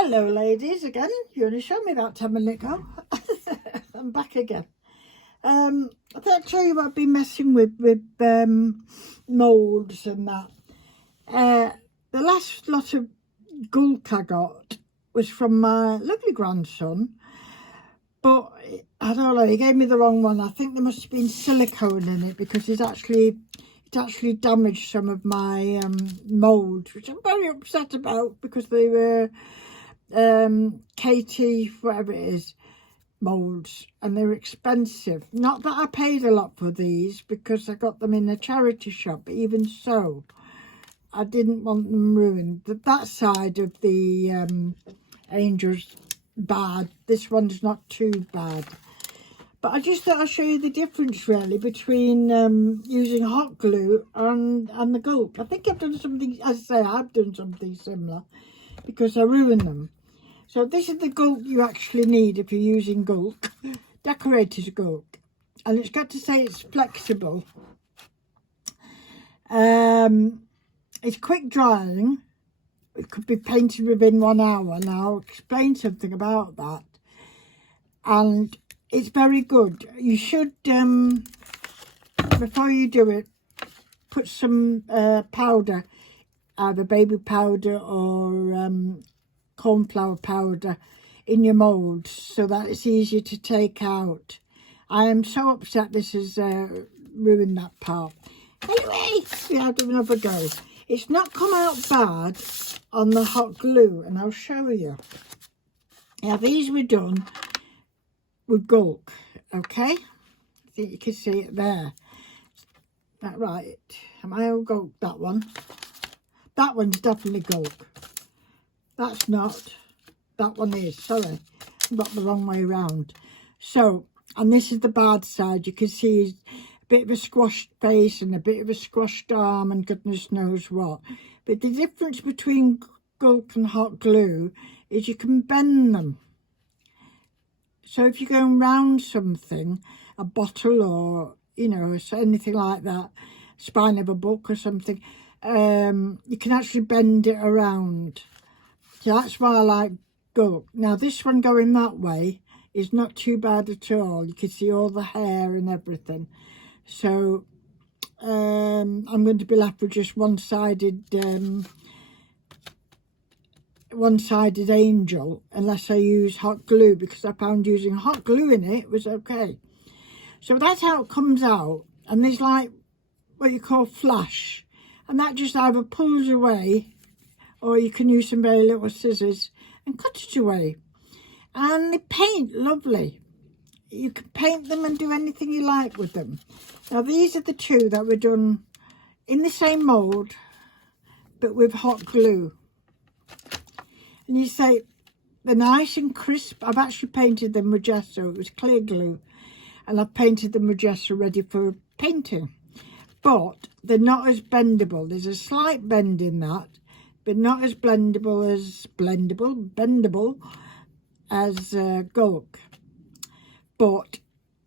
Hello ladies again. You only showed me about 10 minutes ago. I'm back again. I thought I'd show you what I've been messing with moulds and that. The last lot of caulk I got was from my lovely grandson, but I don't know, he gave me the wrong one. I think there must have been silicone in it because it's actually damaged some of my moulds, which I'm very upset about because they were KT whatever it is moulds, and they were expensive. Not that I paid a lot for these because I got them in a charity shop, but even so I didn't want them ruined. That side of the angel's bad, this one's not too bad, but I just thought I'd show you the difference really between using hot glue and the caulk. I think I've done something, as I say, I've done something similar because I ruined them. So this is the caulk you actually need if you're using caulk, decorated caulk, and it's got to say it's flexible. It's quick drying. It could be painted within 1 hour, and I'll explain something about that. And it's very good. You should, before you do it, put some powder, either baby powder or cornflour powder in your moulds so that it's easier to take out. I am so upset this has ruined that part. Anyway, we have another go. It's not come out bad on the hot glue, and I'll show you. Now these were done with caulk, okay? I think you can see it there. Is that right? Am I all caulk? That one? That one's definitely caulk. That's not. That one is. Sorry, I got the wrong way around. So, and this is the bad side. You can see a bit of a squashed face and a bit of a squashed arm and goodness knows what. But the difference between caulk and hot glue is you can bend them. So if you're going round something, a bottle or, you know, anything like that, spine of a book or something, you can actually bend it around. So that's why I like caulk. Now this one going that way is not too bad at all. You can see all the hair and everything. So I'm going to be left with just one-sided angel unless I use hot glue, because I found using hot glue in it was okay. So that's how it comes out, and there's like what you call flash, and that just either pulls away or you can use some very little scissors and cut it away. And they paint lovely. You can paint them and do anything you like with them. Now these are the two that were done in the same mould but with hot glue. And you say they're nice and crisp. I've actually painted them with gesso. It was clear glue, and I've painted them with gesso ready for painting. But they're not as bendable. There's a slight bend in that, but not as bendable as caulk. But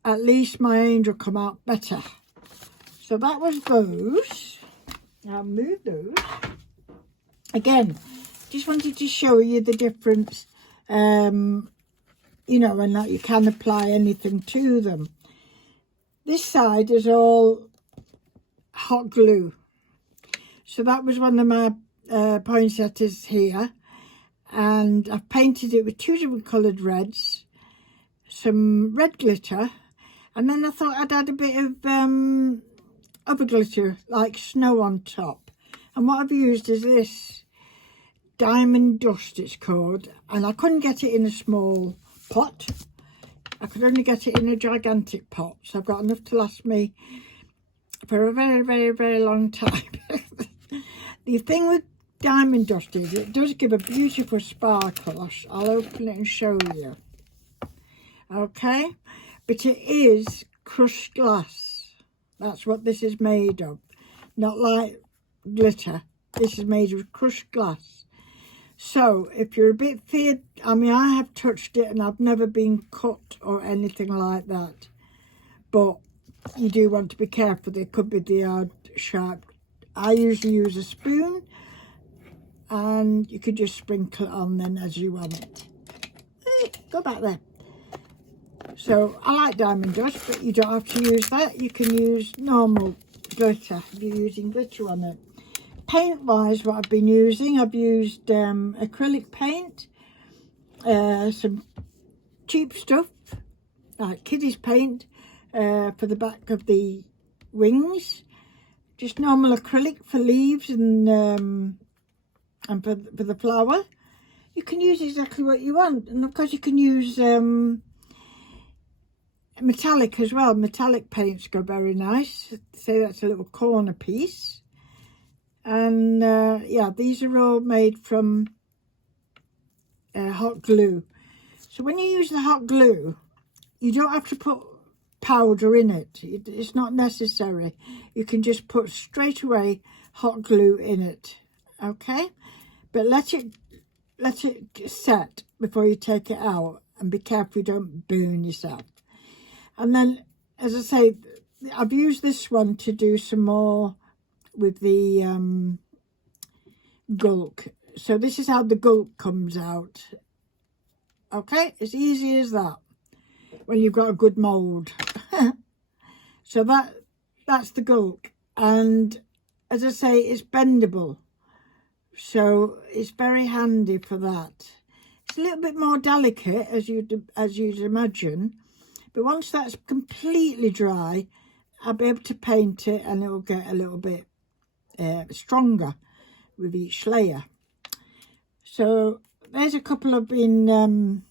at least my angel come out better. So that was those. I'll move those. Again, just wanted to show you the difference, you know, and that you can apply anything to them. This side is all hot glue. So that was one of my poinsettias here, and I've painted it with two different coloured reds, some red glitter, and then I thought I'd add a bit of other glitter like snow on top. And what I've used is this diamond dust, it's called, and I couldn't get it in a small pot. I could only get it in a gigantic pot, so I've got enough to last me for a very, very, very long time. The thing with diamond dust is it does give a beautiful sparkle. I'll open it and show you. Okay, but it is crushed glass. That's what this is made of. Not like glitter. This is made of crushed glass. So if you're a bit feared, I mean, I have touched it and I've never been cut or anything like that. But you do want to be careful. There could be the odd sharp. I usually use a spoon and you could just sprinkle it on then as you want. Hey, go back there. So I like diamond dust, but you don't have to use that. You can use normal glitter if you're using glitter on it. Paint wise, what I've been using, I've used acrylic paint, some cheap stuff like kiddies paint for the back of the wings, just normal acrylic for leaves and for the flower. You can use exactly what you want, and of course you can use metallic as well. Metallic paints go very nice. Say that's a little corner piece. And yeah, these are all made from hot glue. So when you use the hot glue, you don't have to put powder in it. It's not necessary. You can just put straight away hot glue in it, okay? But let it set before you take it out, and be careful you don't burn yourself. And then, as I say, I've used this one to do some more with the caulk. So this is how the caulk comes out. Okay, it's easy as that when you've got a good mould. So that's the caulk, and as I say, it's bendable, so it's very handy for that. It's a little bit more delicate as you'd imagine, but once that's completely dry, I'll be able to paint it, and it will get a little bit stronger with each layer. So there's a couple I've been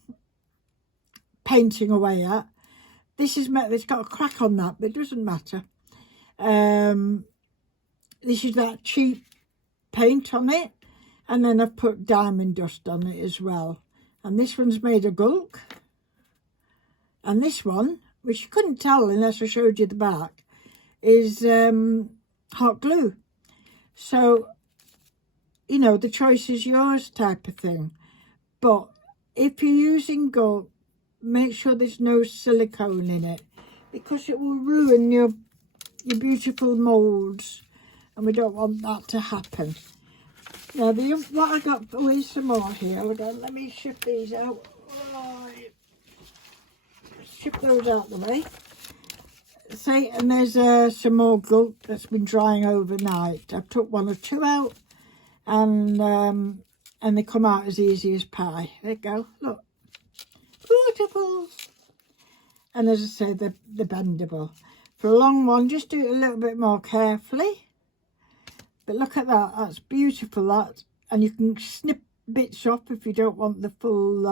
painting away at. It's got a crack on that, but it doesn't matter. This is that cheap paint on it, and then I've put diamond dust on it as well. And this one's made of caulk, and this one, which you couldn't tell unless I showed you the back, is hot glue. So, you know, the choice is yours type of thing. But if you're using caulk, make sure there's no silicone in it, because it will ruin your beautiful moulds, and we don't want that to happen. Now, what I got, here's some more here. Let me shift these out. Right. Shift those out the way. See, and there's some more caulk that's been drying overnight. I've took one or two out, and they come out as easy as pie. There you go, look. Beautiful. And as I say, they're bendable. For a long one, just do it a little bit more carefully. But look at that, that's beautiful, that. And you can snip bits off if you don't want the full,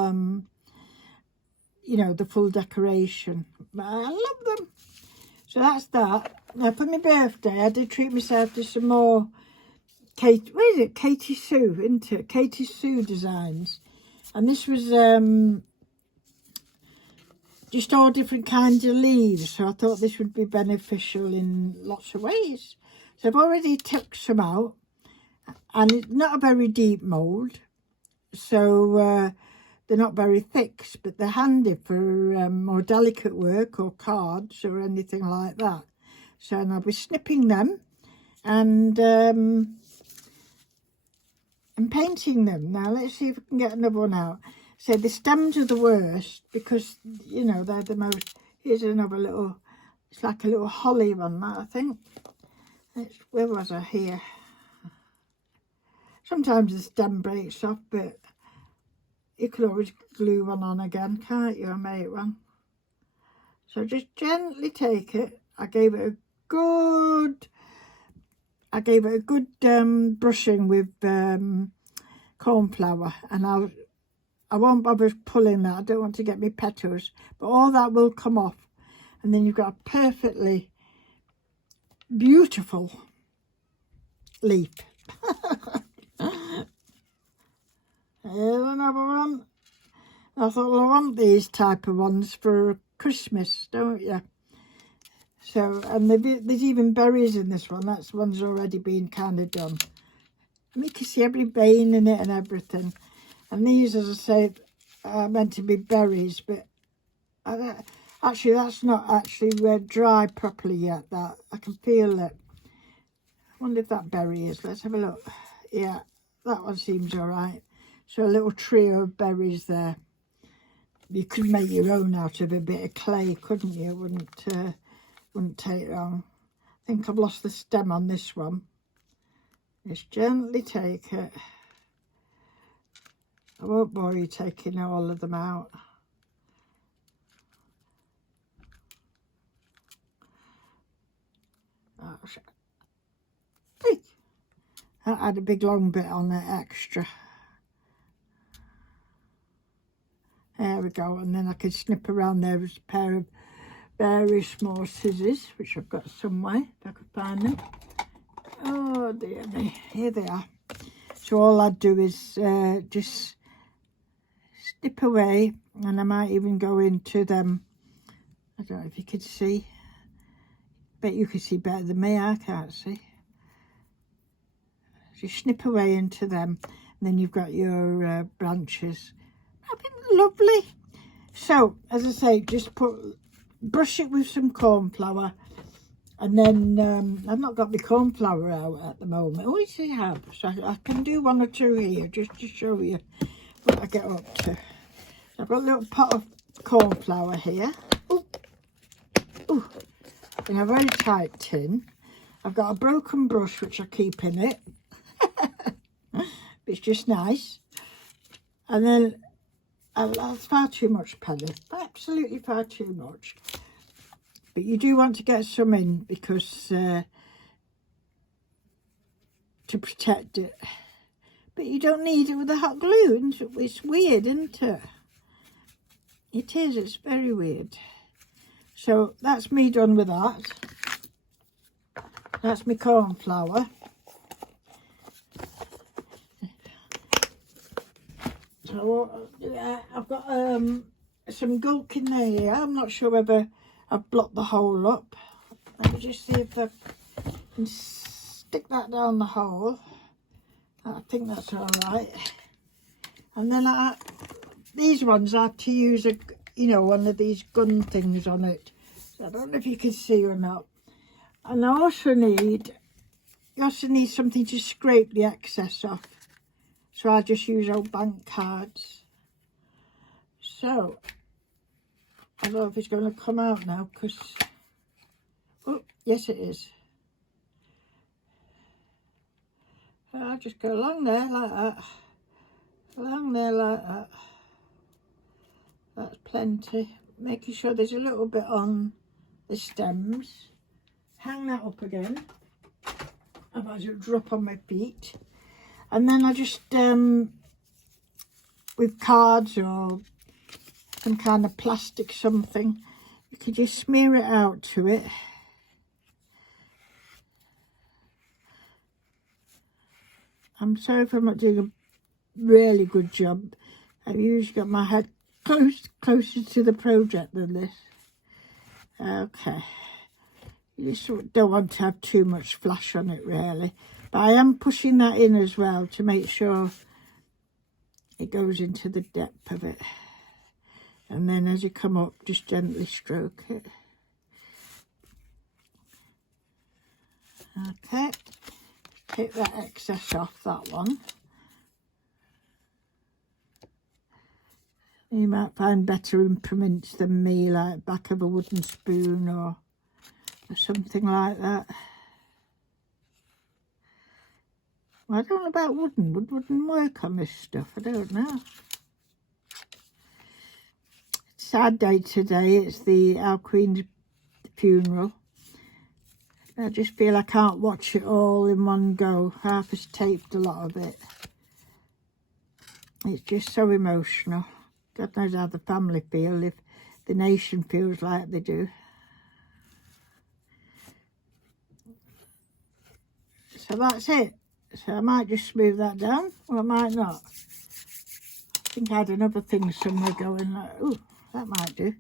you know, the full decoration. But I love them. So that's that. Now, for my birthday, I did treat myself to some more Katie Sue, isn't it? Katie Sue designs. And this was just all different kinds of leaves, so I thought this would be beneficial in lots of ways. So I've already took some out, and it's not a very deep mould, so they're not very thick, but they're handy for more delicate work or cards or anything like that. So I'll be snipping them and painting them. Now let's see if we can get another one out. So the stems are the worst, because, you know, they're the most. Here's another little, it's like a little holly one, that I think. Where was I? Here. Sometimes the stem breaks off, but you can always glue one on again, can't you? I made one. So just gently take it. I gave it a good brushing with cornflour, and I won't bother pulling that. I don't want to get my petals, but all that will come off, and then you've got a perfectly beautiful leaf. Here's another one. I thought, well, I want these type of ones for Christmas, don't you? So, and there's even berries in this one. That's one's already been kind of done. And you can see every vein in it and everything. And these, as I said, are meant to be berries, but actually that's not actually dry properly yet. That I can feel it. I wonder if that berry is. Let's have a look. Yeah, that one seems all right. So a little trio of berries there. You could make your own out of a bit of clay, couldn't you? Wouldn't take long. I think I've lost the stem on this one. Just gently take it. I won't bore you taking all of them out. I had a big long bit on it extra. There we go, and then I can snip around there with a pair of very small scissors, which I've got somewhere, if I could find them. Oh dear me, here they are. So all I'd do is just snip away, and I might even go into them. I don't know if you could see. Bet you can see better than me, I can't see. Just snip away into them, and then you've got your branches. That'd be lovely. So, as I say, just brush it with some corn flour, and then I've not got my corn flour out at the moment. Oh, yes, I have. So I can do one or two here just to show you what I get up to. So I've got a little pot of corn flour here. Ooh. Ooh. In a very tight tin. I've got a broken brush which I keep in it. It's just nice. And then that's far too much penny, absolutely far too much. But you do want to get some in because to protect it. But you don't need it with the hot glue. It's weird, isn't it? It is, it's very weird. So that's me done with that. That's my corn flour. So I've got some caulk in there. I'm not sure whether I've blocked the hole up. Let me just see if I can stick that down the hole. I think that's all right. And then these ones I have to use one of these gun things on it. So I don't know if you can see or not. And I also need something to scrape the excess off. So I just use old bank cards. So, I don't know if it's going to come out now because, oh, yes it is. So I'll just go along there like that. Along there like that. That's plenty. Making sure there's a little bit on the stems. Hang that up again. Otherwise it'll drop on my feet. And then I just, with cards or some kind of plastic something, you can just smear it out to it. I'm sorry if I'm not doing a really good job. I've usually got my head closer to the project than this. Okay. You just don't want to have too much flash on it, really. But I am pushing that in as well to make sure it goes into the depth of it. And then as you come up, just gently stroke it. Okay. Take that excess off that one. You might find better implements than me, like back of a wooden spoon or something like that. I don't know about wooden. Would wooden work on this stuff? I don't know. Sad day today. It's our Queen's funeral. I just feel I can't watch it all in one go. Half has taped a lot of it. It's just so emotional. God knows how the family feel if the nation feels like they do. So that's it. So I might just smooth that down, or I might not. I think I had another thing somewhere going like, oh, that might do.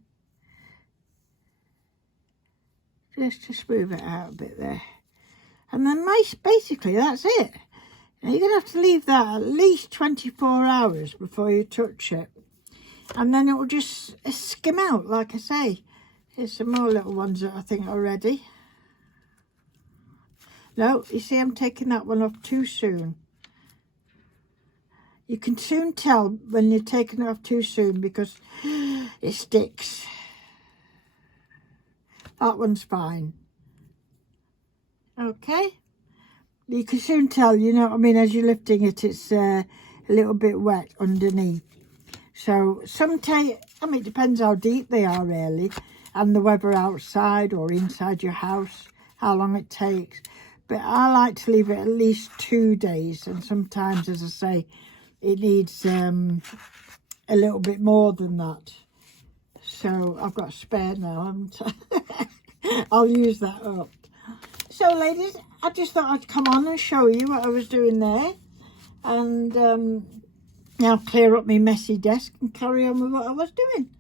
Just to smooth it out a bit there. And then basically that's it. Now you're going to have to leave that at least 24 hours before you touch it. And then it will just skim out, like I say. Here's some more little ones that I think are ready. No, you see I'm taking that one off too soon. You can soon tell when you're taking it off too soon because it sticks. That one's fine. Okay. You can soon tell, you know what I mean, as you're lifting it, it's a little bit wet underneath. So some take, I mean, it depends how deep they are really, and the weather outside or inside your house, how long it takes. But I like to leave it at least 2 days, and sometimes, as I say, it needs a little bit more than that. So I've got a spare now, haven't I? I'll use that up. So ladies, I just thought I'd come on and show you what I was doing there. And now clear up my messy desk and carry on with what I was doing.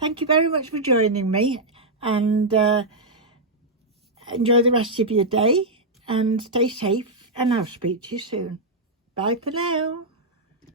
Thank you very much for joining me, and enjoy the rest of your day and stay safe, and I'll speak to you soon. Bye for now.